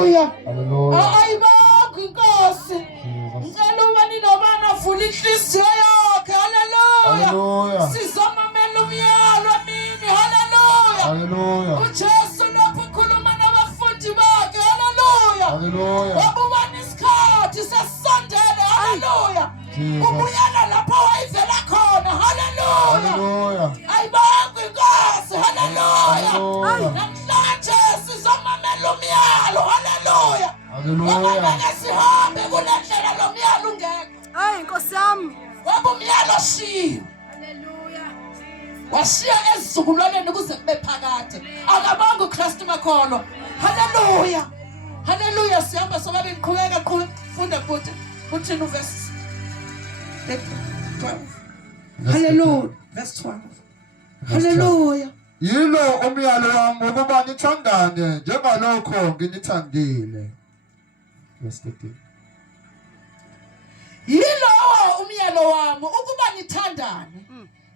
Hallelujah. Ayibonke inkosi. Ngicela ubani nobana vula inhliziyo yakhe. Hallelujah. Sizomamela umyalo emini. Hallelujah. uJesu lapho ukhuluma nabafundi bakhe. Hallelujah. Wabubani isikhathi sesondele. Hallelujah. Ubuyela lapho wayivela khona. Hallelujah. Ayibonke inkosi. Hallelujah. Namhlanje sizomamela umyalo. Hallelujah. Ngoba sihambe kule ndlela lo myalo ungekho. Hayi Nkosi yami. Waba umyalo shiya. Hallelujah. Washiya ezizukulwaneni kuze kube phakade. Akabanga uKristu makholo. Hallelujah. Sihamba sobabili qhubeka funda futhi. Uthini uverse 12. Hallelujah. Verse 12. Hallelujah. Yilo umyalo wami ukuba nithandane njengalokho nginithandile. Verse 13. Yilowo umyalo wami ukuba nithandane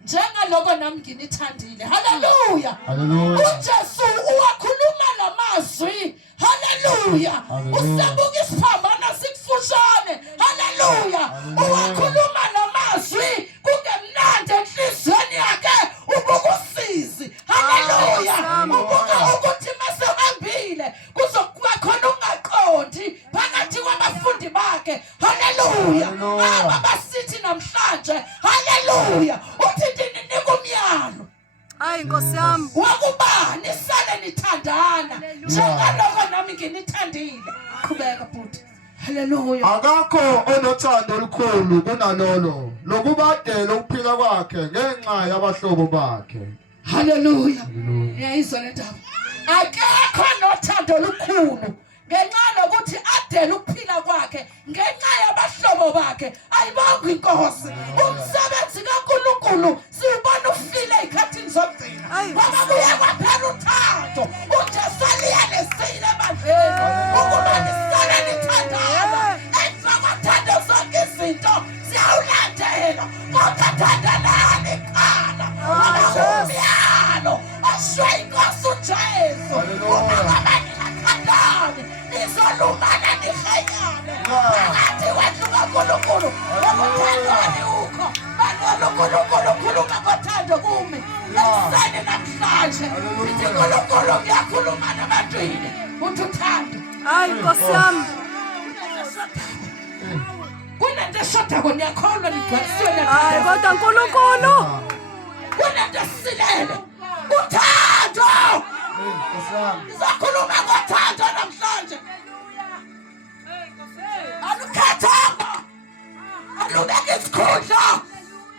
njengaloko nami nginithandile. Hallelujah. uJesu uwakhuluma lamazwi. Hallelujah. Usebuka isiphambano sikufushane. Hallelujah. Uwakhuluma lamazwi kungemnandi enhliziyweni yakhe ubuka usizi. Hallelujah. Ubuka ukuthi masehambile kuzokuba khona ungaqondi phakathi kwabafundi bakhe. Hallelujah. Abasithi namhlanje. Hallelujah. Uthi ndinika umyalo. Hayi Nkosi yami. Wakubani sale nithandana njengaloko nami nginithandile. Qhubeka futhi. Hallelujah. Akakho onothando olukhulu kunalolo lokubadela ukuphila kwakhe ngenxa yabahlobo bakhe. Hallelujah. Uyayizwa le ndaba? Akekho nothando olukhulu ngenxa lokuthi adele ukuphila kwakhe ngenxa yabahlobo bakhe. Ayibonke inkosi. Umsebenzi kaNkulunkulu siubona ufile ezikhathini zokugcina. Ngoba kuye kwaphela uthando. uJesu aliyalesile ebandleni ukuba nisale nithandana. Emva kothando zonke izinto ziyawulandela. Kodwa thandanani kuqala. Umyalo oshwe inkosi uJesu. Nizolumana nihanyane phakathi kwethu kaNkulunkulu. Ukuthandani ukho baNkulunkulu ukhuluma ngothando kumi. Ekuseni namhlanje sithi uNkulunkulu uyakhuluma nabantwini uthi uthando. Hayi Nkosi yami. Kunento eshodako niyakholwa nigcwalisiwe Hayi kodwa uNkulunkulu. kunento esilele uthando. Sizakhuluma ngothando namhlanje. Alukhethanga. Alubeka isikhundla.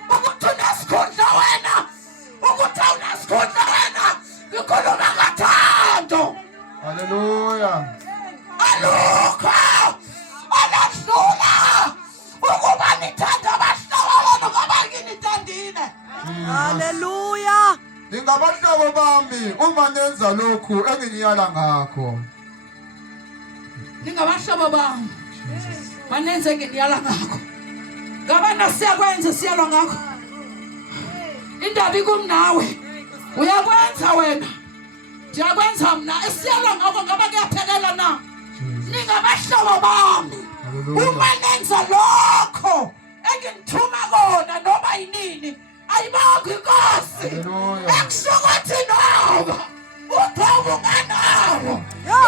Ukuthi unesikhundla wena. Ukuthi awunesikhundla wena. Ngikhuluma ngothando. Hallelujah. Alukho. Aladlula. Ukuba nithanda abahlobo benu ngoba nginithandile. Hallelujah. Ngingabahlobo bami uma nenza lokhu enginiyala ngakho. Ningabahlobo bami. Manenze nginiyala ngakho. Ngabana siyakwenza siyalwa ngakho. Indaba ikumnawe. Uyakwenza wena. Ndiyakwenza mina esiyalwa ngakho ngaba kuyaphelela na. Ningabahlobo bami. Uma nenza lokho engithuma kona noma yinini. Ayibonke inkosi. Ekusukuthi noma uphawu nganalo. Yho.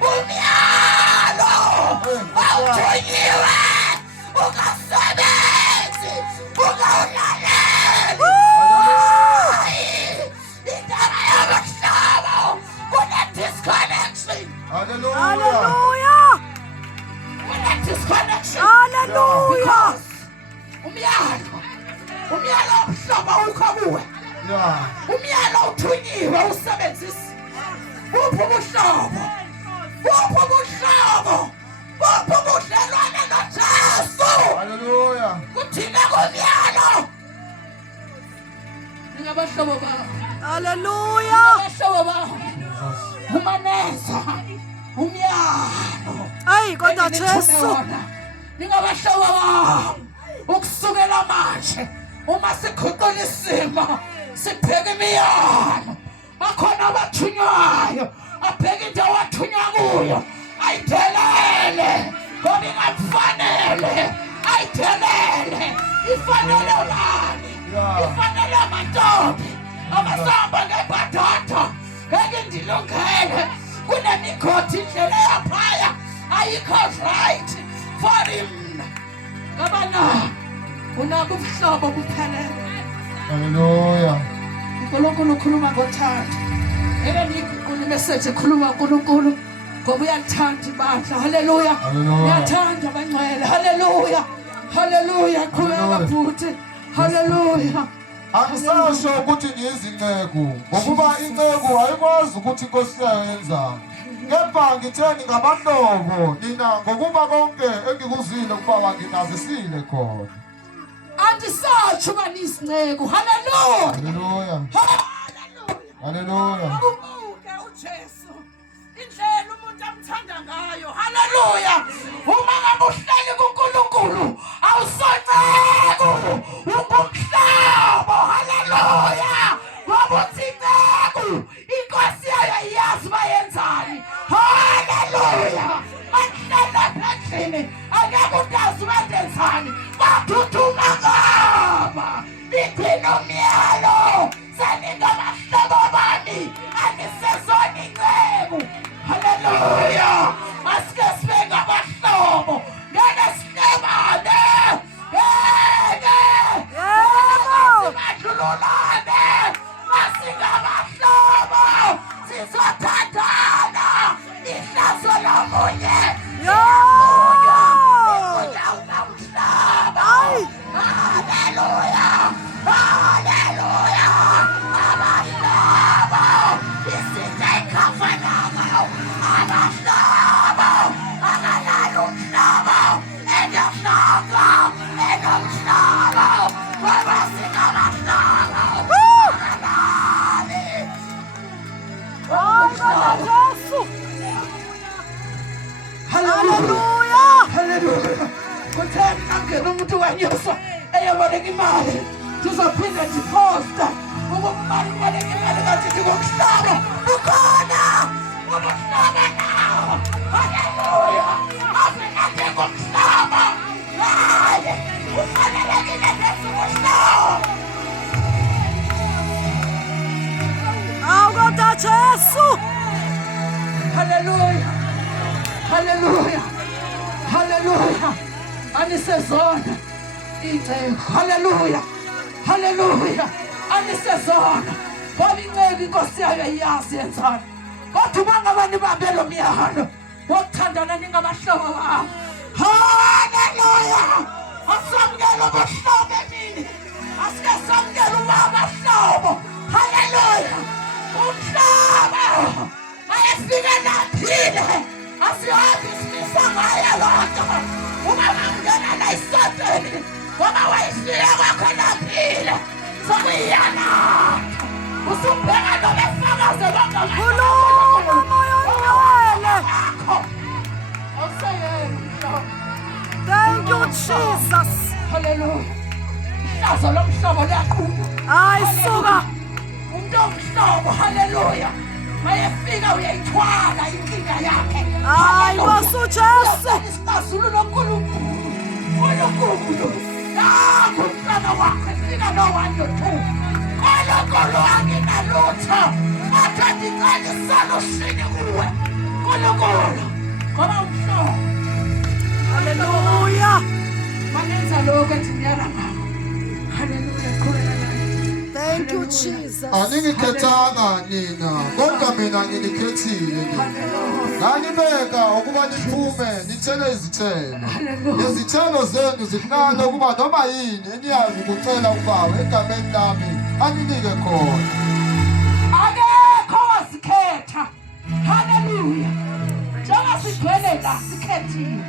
Umyalo. Awuthunyiwe. Ungasebenzi. Ungawulaleli. Indaba yabahlabo. Kune-disconnection. Hallelujah. Kune-disconnection. Hallelujah. Umyalo omhlobo ukho kuwe. Umyalo uthunyiwe usebenzisa. Uphi ubuhlobo? Uphi ubudlelwane noJesu? Hallelujah. Kuthina komyalo. Ningabahlobo bakho. Hallelujah. Abahlobo bakho. Umaneza. Umyalo. Hayi kodwa Jesu. Ningabahlobo bakho. Ukusukela manje uma sikhuqula isimo sibheke imiyalo bakhona abathunywayo abheke indawo kuyo ayithelele ngoba ingakufanele ayithelele ifanele ubani ifanele amantombi abasamba ngebhadodo ngeke ndilungele kunemigodi indlela yaphaya ayikho right for him ngabana unabo ubuhlobo buphelele. Hallelujah. uNkulunkulu ukhuluma ngothando message ekhuluma uNkulunkulu ngoba uyathanda ibandla. Haleluya. Uyathanda abangcwele. Haleluya. Haleluya. Qhubeka futhi. Haleluya. Akusasho ukuthi ngiyizinceku ngokuba inceku ayikwazi ukuthi inkosi yayo yenzani. Kepha ngitheni ngabahlobo nina ngokuba konke engikuzile ukuba nginazisile khona. Andisatsho uba niyizinceku. Haleluya. Haleluya. Haleluya. Ubuke uJesu indlela umuntu amthanda ngayo. Haleluya. Uma ngabe uhleli kuNkulunkulu awusonceku ubumhlobo. Haleluya. Ngoba uThixo inkosi yayo iyazi bayenzani. Haleluya. Mahlala phansi akekho udazi wenzani bathuthuma ngaba bithina umyalo saningabahlobo bami anisezona inceku. Haleluya. Masike sibe ngabahlobo ngenesinebane sibadlululane masingabahlobo sizothandana ihlazo lomunye. Haleluya. Haleluya. Abahlobo isitha ikhafanako abahlobo akalala umhlobo enomhlobo ngoba singabahlobo akalali. Haleluya. Haleluya. Kutheni nangena umuntu wanyuswa eyaboleka imali sizophinda ndiphosta ukubani uboleka imali kathi ndikumhlaba ukhona ubumhlaba nawo. Haleluya. Afika ndingumhlaba naye ufanelekile nesumhlaba. Awukodwa Jesu. Haleluya. Haleluya. Haleluya. Anisezona inceku. Haleluya. Haleluya. Anisezona ngoba inceku inkosi yayo iyazi yenzani. Kodwa uma ngabe nibambe lo myalo wokuthandana ningabahlobo babo. Haleluya. Asamukela ubuhlobo emini. Asike samukela abahlobo. Haleluya. Umhlaba ayefika naphile asihambi simisa ngayo lonto uma ungena la isoteni ngoba wayifile kwakho naphile sokuyana usubheka nobefakaze Khuluma moya ongcwele. Thank you Jesus. Haleluya. Ihlazo lomhlobo liyaqhuma. Hayi suka. Umuntu omhlobo. Haleluya. Mayefika uyayithwala inkinga yakhe. Hayi Nkosi uJesu. Isixazululo kuNkulunkulu. uNkulunkulu nakho umntwana wakhe fika no 1 no 2. uNkulunkulu anginalutho kodwa ndicela isolushini kuwe uNkulunkulu ngoba umhlobo. Haleluya. Manenza lokho endinyala ngakho. Haleluya. Qhubeka naye. Thank you Jesus. Angingikhethanga nina kodwa mina nginikhethile nina. Nganibeka ukuba niphume nithele izithelo. Izithelo zenu zifana ukuba noma yini eniyazi ukucela uBaba egameni lami aninike khona. Akekho wasikhetha. Haleluya. Njengoba sigcwele la sikhethile.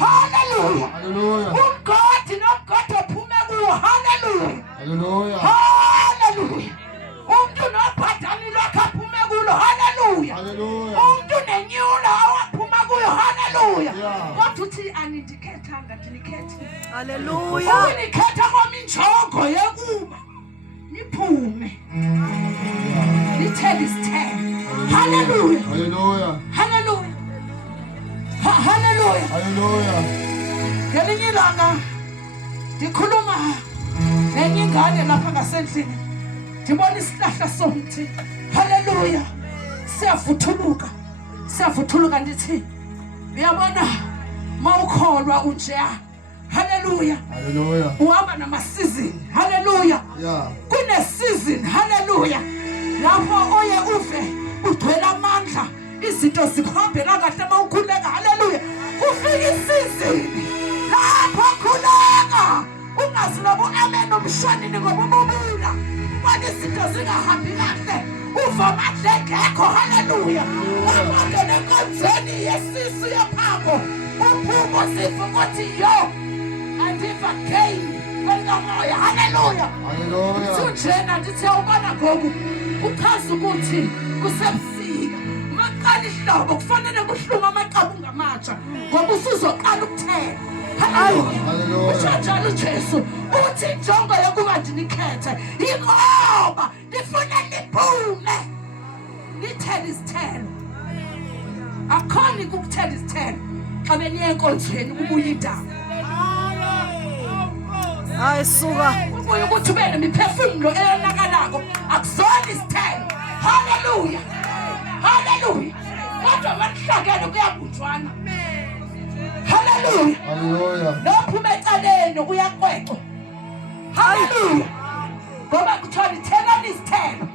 Haleluya. Haleluya. Ungodi nogodi ophume kuwo. Haleluya. Haleluya. Haleluya. Umuntu nobhadani lokho aphume kulo. Haleluya. Haleluya. Umuntu nenyula awaphuma kuyo. Haleluya. Yeah. Kodwa uthi anindikhetha ndinikhethe. Haleluya. Ukunikhetha kwami injongo yekuba niphume. Nithele isithelo. Haleluya. Haleluya. Haleluya. Hallelujah. Hallelujah. Ngelinye ilanga ndikhuluma nenye ingane lapha ngasendlini. Ndibona isihlahla somthi. Hallelujah. Siyavuthuluka ndithi uyabona mawukholwa unjeya. Hallelujah. Hallelujah. Uhamba namasizini. Hallelujah. Yeah. Kune season. Hallelujah. Lapho oye uve ugcwele amandla izinto zikuhambela kahle mawukhuleka. Hallelujah. Kufika isizini lapho khuleka ungazi nobu amen nomshwanini ngoba ububula ubona izinto zingahambi kahle uva amandla engekho. Hallelujah. Lapho nenkonzweni yesisu yaphako uphumo sifu ukuthi yo and if again welikamoya. Hallelujah. Hallelujah. Sunjena ndithi awubona ngoku uchaza ukuthi kusebusika maqala ihlobo kufanele kuhluma amaqabu ngamatsha ngoba usuzoqala ukuthela. Hallelujah. Hallelujah. Ushajala uJesu uthi injongo yokuba ndinikhethe ingoba ndifuna niphume nithele izithelo. Akhona ukuthela izithelo xa beniye enkonzweni kubuya indaba. Hayi suka. Ubuye ukuthi ube nemiphefumulo eyonakalako akuzona isithelo. Hallelujah. Hallelujah. Kodwa manihlakele kuyabunjwana. Hallelujah. Hallelujah. Lophuma ecaleni uyakwexwa. Hallelujah. Ngoba kuthiwa ithelani isithelo.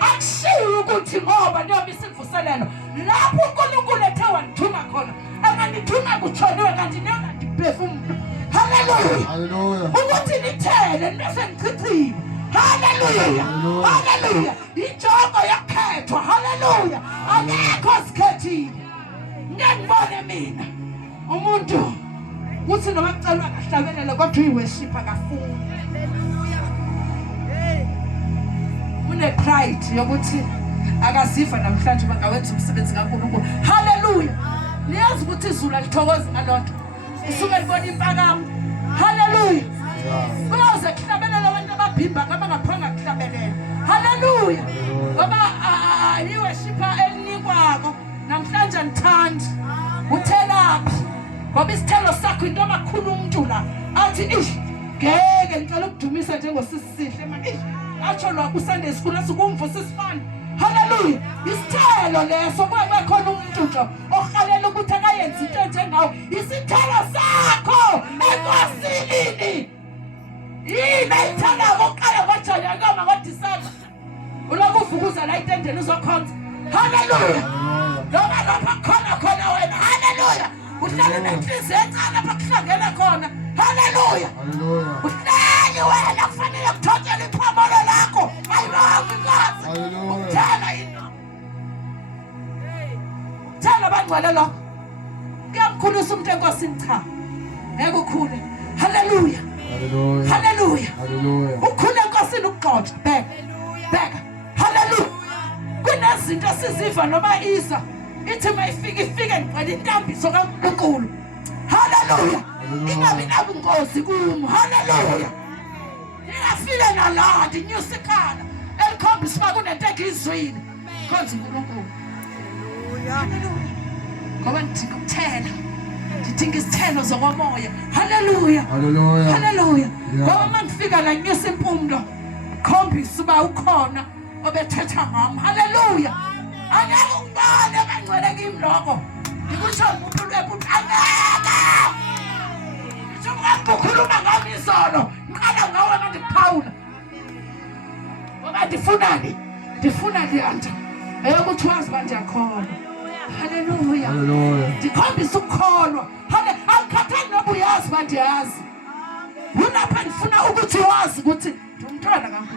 Akushiwo ukuthi ngoba niyobe isivuselelo lapho uNkulunkulu ethe wanithuma khona angandithuma kutshoniwe kanti ningadiphefumulo. Hallelujah. Hallelujah. Ukuthi nithele nibese nichithile. Hallelujah. Hallelujah. Injongo yakhethwa. Hallelujah. Akekho sikhethile. Ngiyangibona mina umuntu uthi noma kucelwa kahlabelele kodwa uyiworship akafuni. Une pride yokuthi akaziva namhlanje bangawenza umsebenzi kaNkulunkulu. Hallelujah. Niyazi ukuthi izulu alithokozi ngalonto. Usuke libona impakamo. Hallelujah. Kuyoze kuhlabelele abantu ababhimba ngabangaphanga kuhlabelela. Hallelujah. Ngoba iworship elinikwako namhlanje nithandi. Uthelaphi? Ngoba isithelo sakho into amakhulu umuntu la athi ngeke ngicela ukudumisa njengosisihle manje. Atsho lo kuSunday school asikumvusa isifana. Hallelujah. Isithelo leso kubekhona umuntu nje ohalela ukuthi akayenza into njengawo. Isithelo sakho enkosini. Yini ayithanda oqala kwajaya kama kwaDisemba. Uloku uvukuza la itendeni uzokhonza. Hallelujah. Noma lapha khona wena. Hallelujah. Uhlala nenhliziyo encane lapha kuhlangene khona. Hallelujah. Hallelujah. Uhlali wena kufanele kuthothele iphomolo lakho. Ayibonge inkosi. Hallelujah. Uthela into. Thela bangcwele lokho. Kuyamkhulisa umuntu enkosini cha. Ngeke ukhule. Hallelujah. Hallelujah. Hallelujah. Hallelujah. Ukhule enkosini ukugxotha. Bheka. Hallelujah. Kunezinto siziva noma iza. Ithi mayifike ngicela intambiso kaNkulunkulu. Hallelujah. Ingabi nabungozi kumo. Hallelujah. Ingafile nala ndinyusa ikhala. Elikhombisa uba kunento engizwini. Khonza uNkulunkulu. Hallelujah. Ngoba ndidinga ukuthela. Ndidinga izithelo zokomoya. Hallelujah. Hallelujah. Hallelujah. Yeah. Ngoba mangifika la nyusa impumlo. Khombisa uba ukhona obethetha ngami. Hallelujah. Angeke ubone bangcwele kimi lokho. Ngikusho umuntu lwephu angeke. Ngisho ukukhuluma ngami izolo. Ngiqala ngawe manje Paula. Ngoba ndifuna liyanda. Eyokuthi wazi manje yakholwa. Hallelujah. Hallelujah. Ndikhombisa ukukholwa. Angikhathali noba uyazi manje yazi. Ulapha ngifuna ukuthi wazi ukuthi ngumntwana kaNkulunkulu.